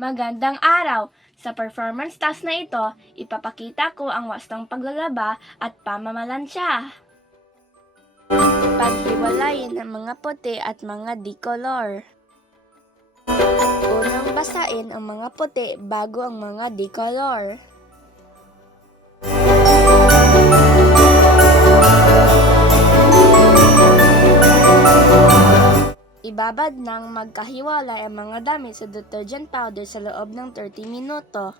Magandang araw! Sa performance task na ito, ipapakita ko ang wastong paglalaba at pamamalansya. Paghiwalayin ng mga puti at mga decolor. Unang basain ang mga puti bago ang mga decolor. Ibabad ng magkahiwalay ang mga damit sa detergent powder sa loob ng 30 minuto.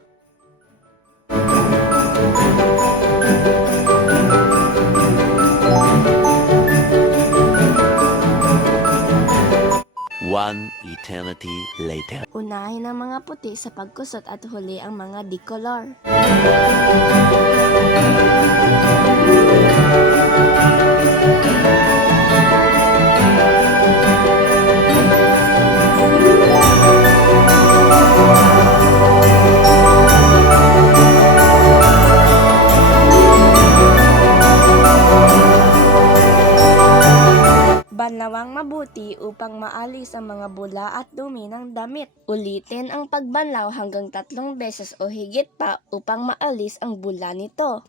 One eternity later. Unahin ang mga puti sa pagkusot at huli ang mga decolor. Banlawang mabuti upang maalis ang mga bula at dumi ng damit. Ulitin ang pagbanlaw hanggang 3 beses o higit pa upang maalis ang bula nito.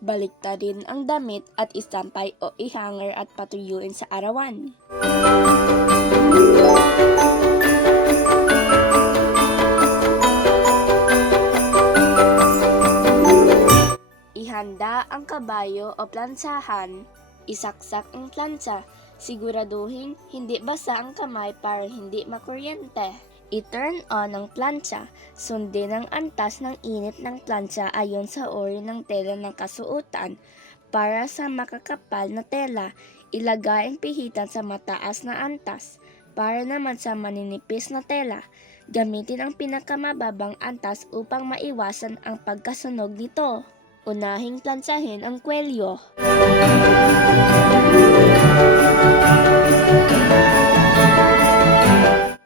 Baliktarin ang damit at istampay o ihanger at patuyuin sa arawan. Ihanda ang kabayo o plansahan. Isaksak ang plansa. Siguraduhin hindi basa ang kamay para hindi makuryente. I-turn on ang plansa. Sundin ang antas ng init ng plansa ayon sa uri ng tela ng kasuotan. Para sa makakapal na tela, ilagay ang pihitan sa mataas na antas. Para naman sa maninipis na tela, gamitin ang pinakamababang antas upang maiwasan ang pagkasunog nito. Unahing plansahin ang kwelyo.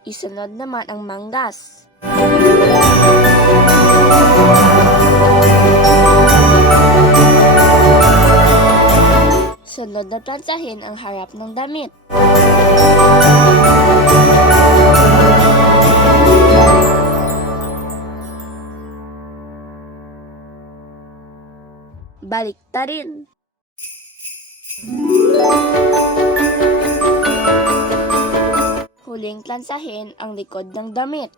Isunod naman ang manggas. Sunod na plansahin ang harap ng damit. Baliktarin. Huling plansahin ang likod ng damit.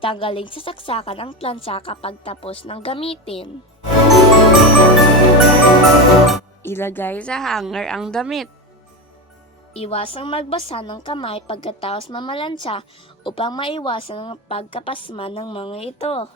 Tanggalin sa saksakan ang plansa kapag tapos ng gamitin. Ilagay sa hanger ang damit. Iwasang magbasa ng kamay pagkatapos mamalansya upang maiwasan ang pagkapasma ng mga ito.